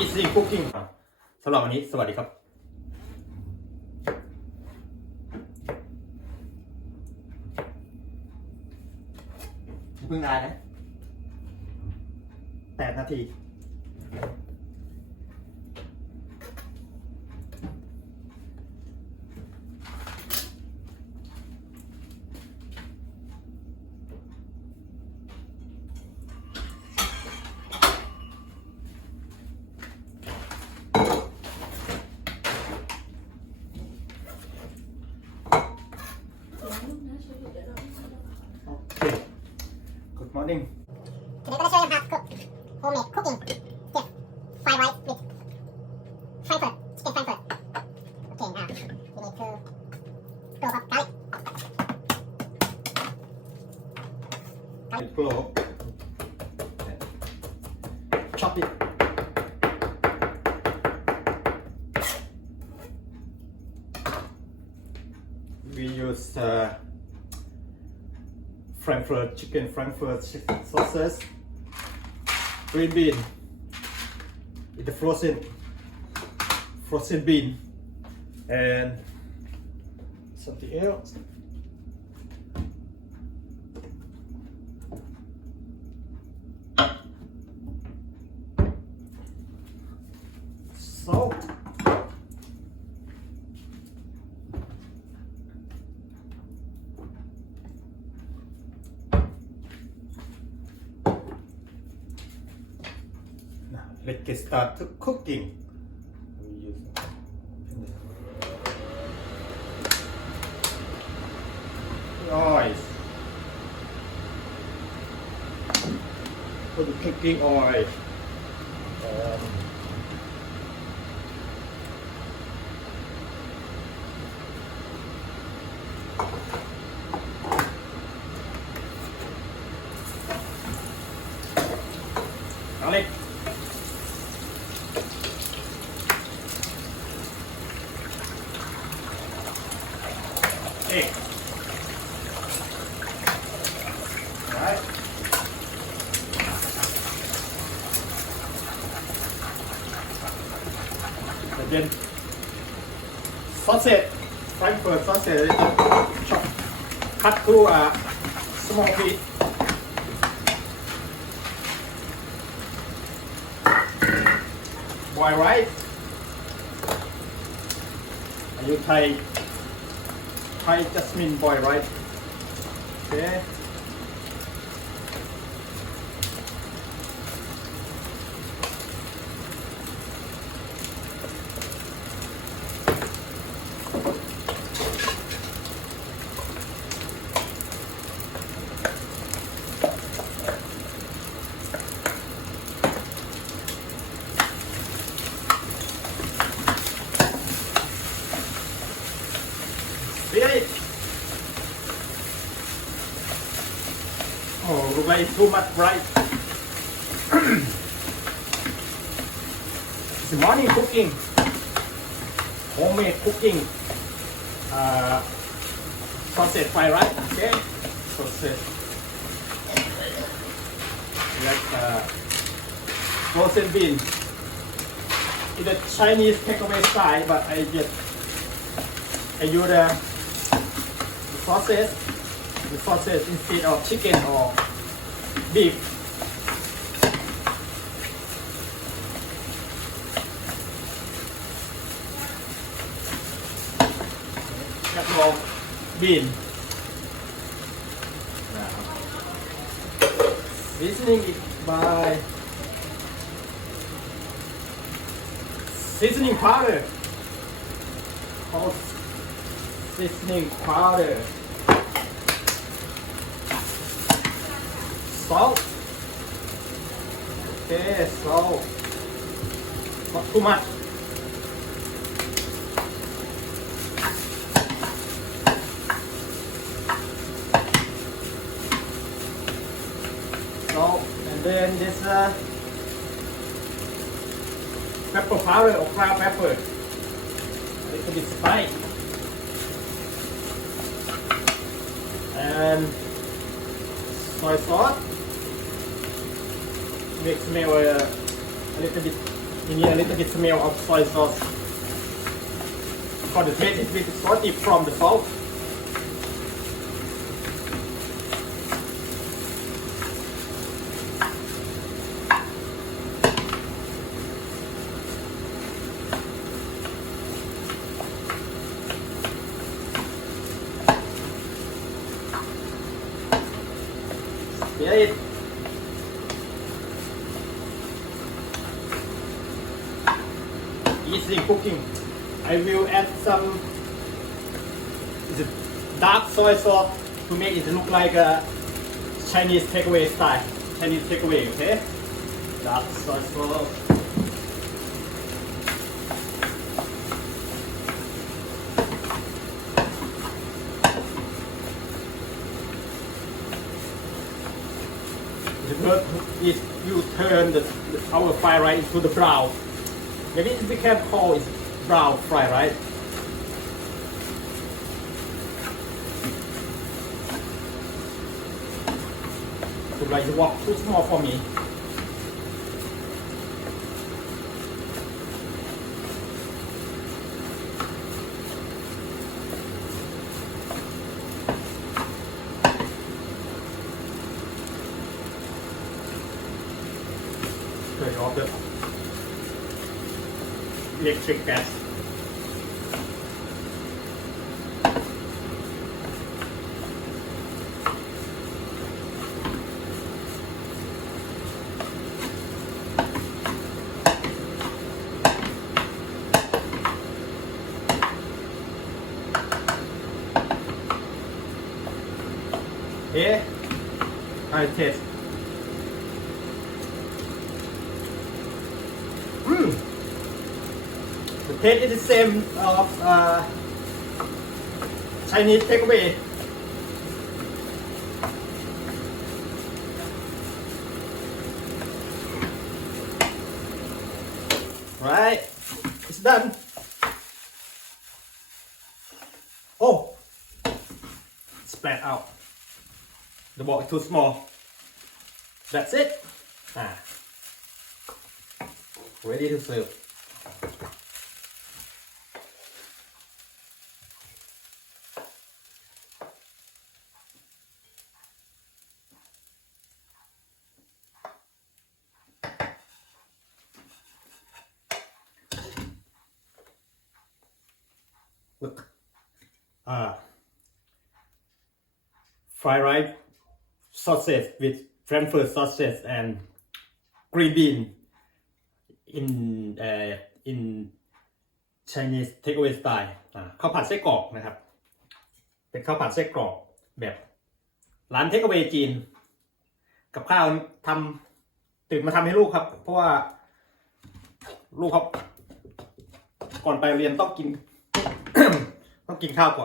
easy cooking สำหรับวันนี้สวัสดีครับเพิ่งได้นะ8 นาทีGood morning. Today I'm going to show you how to cook homemade cooking. Yes, fried rice with Frankfurt, chicken Frankfurt. Okay, now we need to clove up garlic. Clove. Chop it. We use Frankfurt chicken Frankfurt sauces, green bean, with the frozen bean, and something else. Salt. Let's get started cooking. We use oil. Put the cooking oil. Garlic. Egg. Right. And then sausage, Frankfurt sausage, chop, cut to a small piece. Boil rice. And you Thai jasmine boil rice. Okay. Really? Oh, look like it's too much bright. It's morning cooking, homemade cooking, sausage fried rice. Okay, sausage like frozen bean. It's a Chinese takeaway style, but I use the sausage instead of chicken or beef. That's bean. Seasoning it by seasoning powder. Called seasoning powder. Salt. Okay, salt. Not too much. Salt, and then this pepper powder or ground pepper. A little bit spice. And soy sauce. Mix a little bit You need a little bit smell of soy sauce. Because the taste is a bit salty from the salt. Yeah, easy cooking. I will add some dark soy sauce to make it look like a Chinese takeaway style. Chinese takeaway, okay? Dark soy sauce. The first is you turn our fried rice into the brown. Maybe we can call it brown fried rice. The rice was too small for me. Turn off the electric gas. Yeah, I taste. The taste is the same of Chinese takeaway. Right, it's done. Oh, spread out. The ball is too small. That's it. Ready to serve. Look, fried rice, sausage with Frankfurt sausage and green bean in Chinese takeaway style ข้าวผัดไส้กรอกนะครับ เป็นข้าวผัดไส้กรอกแบบร้านเทคเอาเวจีน กับข้าวทำตื่นมาทำให้ลูกครับ เพราะว่าลูกครับก่อนไปเรียนต้องกิน ต้องกินข้าวก่อน